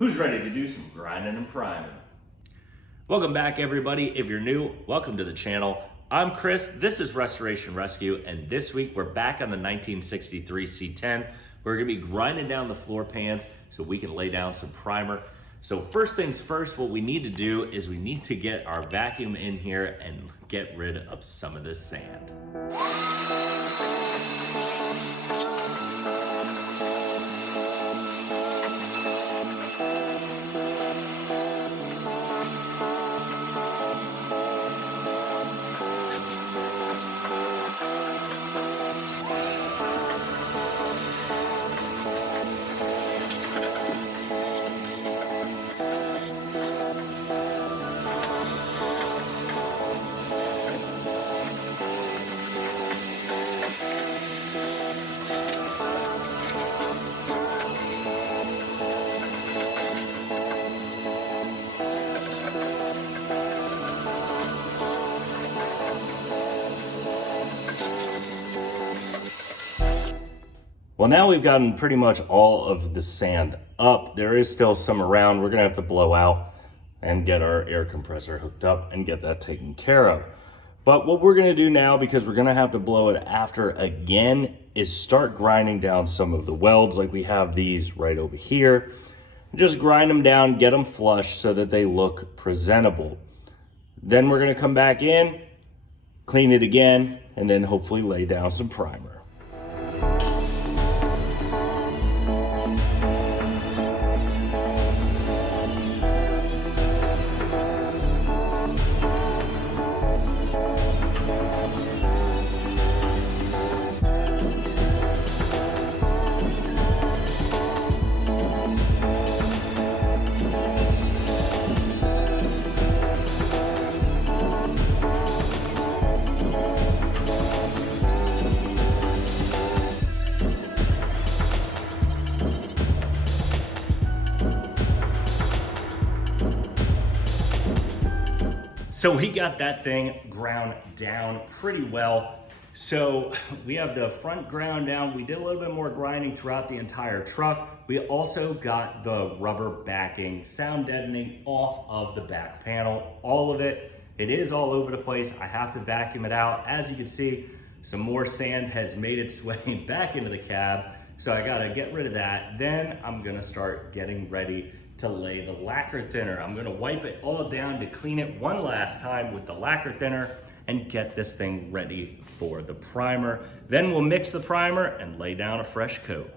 Who's ready to do some grinding and priming? Welcome back, everybody. If you're new, welcome to the channel. I'm Chris, this is Restoration Rescue, and this week we're back on the 1963 C10. We're gonna be grinding down the floor pans so we can lay down some primer. So first things first, what we need to do is we need to get our vacuum in here and get rid of some of this sand. Well, now we've gotten pretty much all of the sand up. There is still some around. We're gonna have to blow out and get our air compressor hooked up and get that taken care of. But what we're gonna do now, because we're gonna have to blow it after again, is start grinding down some of the welds. Like we have these right over here. Just grind them down, get them flush so that they look presentable. Then we're gonna come back in, clean it again, and then hopefully lay down some primer. So we got that thing ground down pretty well. So we have the front ground down. We did a little bit more grinding throughout the entire truck. We also got the rubber backing, sound deadening off of the back panel, all of it. It is all over the place. I have to vacuum it out. As you can see, some more sand has made its way back into the cab. So I gotta get rid of that. Then I'm gonna start getting ready to lay the lacquer thinner. I'm gonna wipe it all down to clean it one last time with the lacquer thinner and get this thing ready for the primer. Then we'll mix the primer and lay down a fresh coat.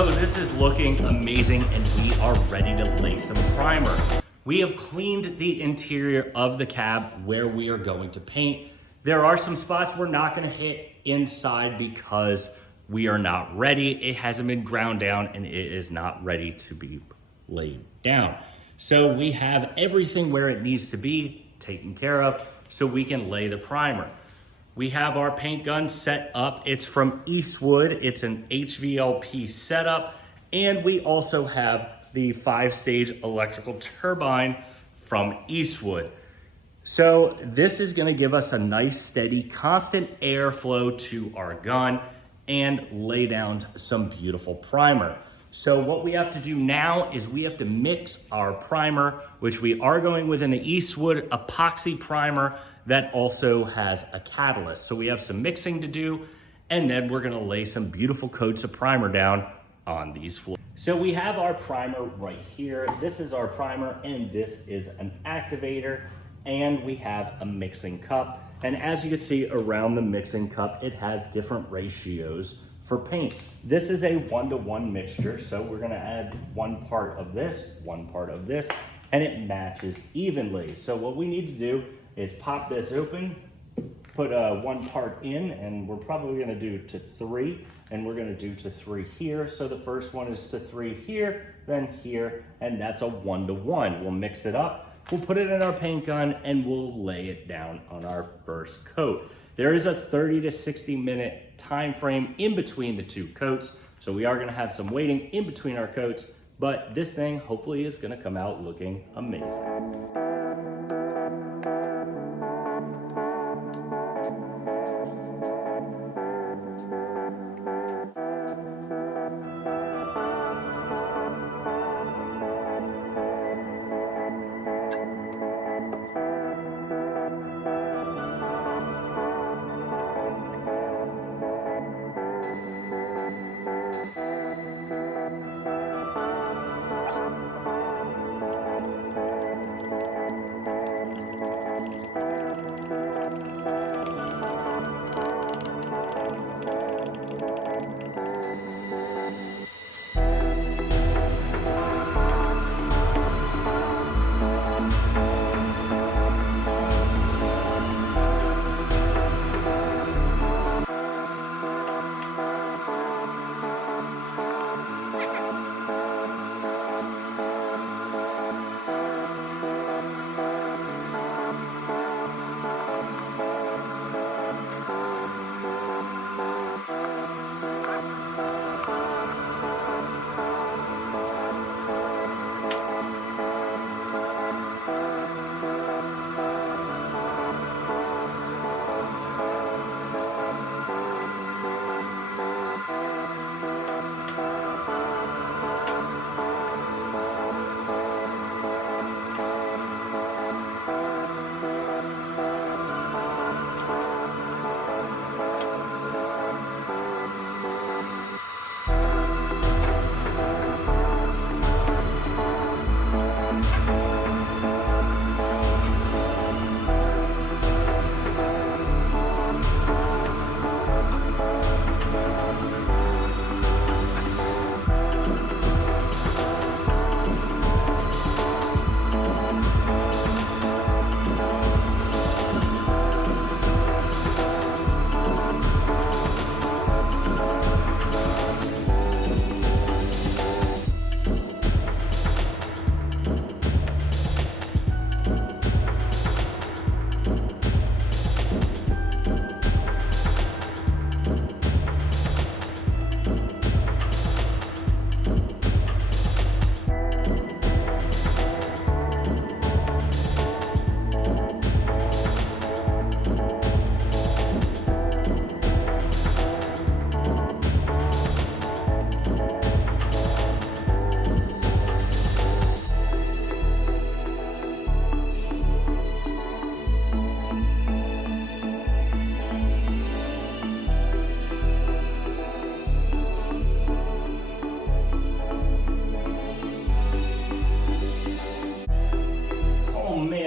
So this is looking amazing and we are ready to lay some primer. We have cleaned the interior of the cab where we are going to paint. There are some spots we're not gonna hit inside because we are not ready. It hasn't been ground down and it is not ready to be laid down. So we have everything where it needs to be taken care of so we can lay the primer. We have our paint gun set up. It's from Eastwood. It's an HVLP setup. And we also have the 5-stage electrical turbine from Eastwood. So this is gonna give us a nice, steady, constant airflow to our gun and lay down some beautiful primer. So what we have to do now is we have to mix our primer, which we are going with an Eastwood epoxy primer that also has a catalyst. So we have some mixing to do, and then we're gonna lay some beautiful coats of primer down on these floors. So we have our primer right here. This is our primer, and this is an activator, and we have a mixing cup. And as you can see around the mixing cup, it has different ratios for paint. This is a 1-to-1 mixture, so we're gonna add 1 part of this, 1 part of this, and it matches evenly. So what we need to do is pop this open, put 1 part in, and we're probably gonna do to 3, and we're gonna do to 3 here. So the first one is to 3 here, then here, and that's a 1-to-1. We'll mix it up, we'll put it in our paint gun, and we'll lay it down on our first coat. There is a 30 to 60 minute time frame in between the 2 coats, so we are gonna have some waiting in between our coats, but this thing hopefully is gonna come out looking amazing.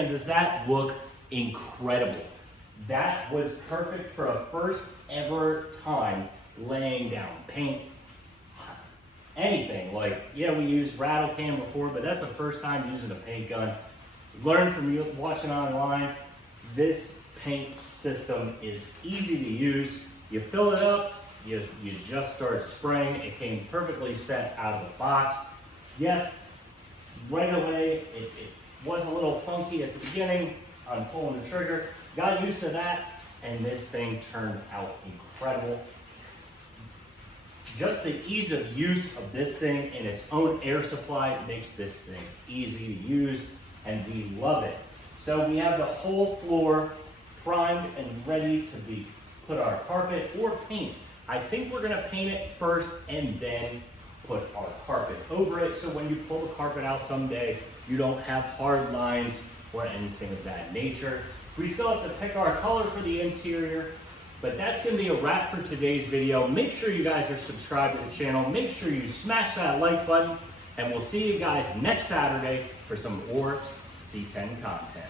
Does that look incredible? That was perfect for a first ever time laying down paint. Anything, like, yeah, we used rattle can before, but that's the first time using a paint gun. Learn from you watching online. This paint system is easy to use. You fill it up, you just start spraying. It came perfectly set out of the box. Yes, right away, it was a little funky at the beginning on pulling the trigger. Got used to that, and this thing turned out incredible. Just the ease of use of this thing and its own air supply makes this thing easy to use, and we love it. So we have the whole floor primed and ready to be put our carpet or paint. I think we're gonna paint it first and then put our carpet over it, so when you pull the carpet out someday, you don't have hard lines or anything of that nature. We still have to pick our color for the interior, but that's gonna be a wrap for today's video. Make sure you guys are subscribed to the channel. Make sure you smash that like button, and we'll see you guys next Saturday for some more C10 content.